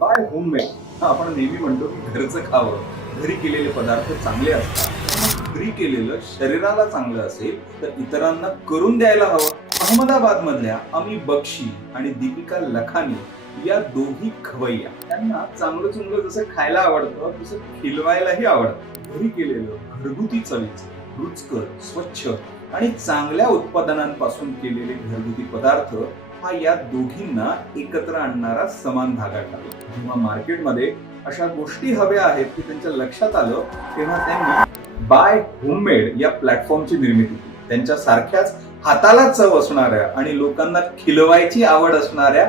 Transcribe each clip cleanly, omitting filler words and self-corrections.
Bye homemade आपण नेहमी म्हणतो की घरचं खावं, घरी केलेले पदार्थ चांगले असतात. घरी केलेलं शरीराला चांगलं असेल तर इतरांना करून द्यायला हवं. अहमदाबाद मधल्या अमी बक्षी आणि दीपिका लखानी या दोघी खवय्या, त्यांना चांगलं चुंगलं जसं खायला आवडतं तसं खिलवायलाही आवडतं. घरी केलेलं घरगुती चवीचं, रुचकर, स्वच्छ आणि चांगल्या उत्पादनांपासून केलेले घरगुती पदार्थ हा या दोघींना एकत्र आणणारा समान धागा ठरला. जेव्हा मार्केटमध्ये अशा गोष्टी हव्या आहेत की त्यांच्या लक्षात आलं, तेव्हा त्यांनी बाय होममेड या प्लॅटफॉर्मची निर्मिती केली. त्यांच्या सारख्याच हाताला चव असणाऱ्या आणि लोकांना खिलवायची आवड असणाऱ्या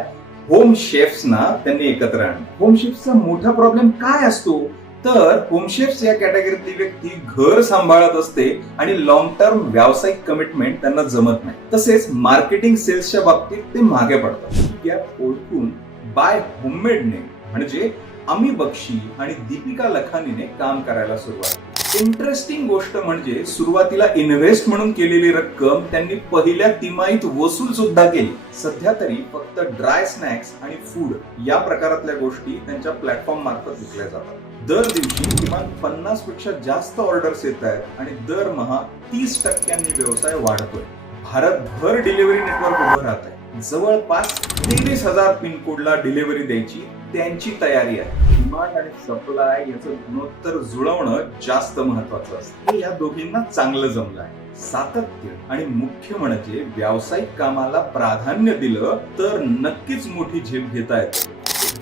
होम शेफ्सना त्यांनी एकत्र आणलं. होम शेफ्सचा मोठा प्रॉब्लेम काय असतो तर होम शेफ्स या कॅटेगरीतली व्यक्ती घर सांभाळत असते आणि लॉंग टर्म व्यावसायिक कमिटमेंट त्यांना जमत नाही. तसेच मार्केटिंग सेल्सच्या बाबतीत ते मागे पडतात. ही गॅप ओळखून बाय होममेडने म्हणजे अमी बक्षी आणि दीपिका लखानीने काम करायला सुरुवात केली. इंटरेस्टिंग गोष्ट म्हणजे सुरुवातीला इन्व्हेस्ट म्हणून केलेली रक्कम त्यांनी पहिल्या तिमाहीत वसूल सुद्धा केली. सध्या तरी फक्त ड्राय स्नॅक्स आणि फूड या प्रकारातल्या गोष्टी त्यांच्या प्लॅटफॉर्म मार्फत विकल्या जातात. दर दिवशी किमान 50 पेक्षा जास्त ऑर्डर्स येत आहेत आणि दरमहा 30% व्यवसाय वाढतोय. भारतभर डिलिव्हरी नेटवर्क उभं राहत आहे. जवळपास 23,000 पिनकोडला डिलिव्हरी द्यायची त्यांची तयारी आहे. डिमांड आणि सप्लाय याचं गुणोत्तर जुळवणं जास्त महत्वाचं असतं. हे या दोघींना चांगलं जमलं आहे. सातत्य आणि मुख्य म्हणजे व्यावसायिक कामाला प्राधान्य दिलं तर नक्कीच मोठी झेप घेता येते.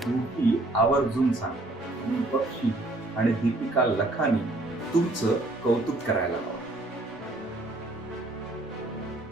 दोघी आवर्जून सांगतात. अमी बक्षी आणि दीपिका लखानी तुमचं कौतुक करायला हवं.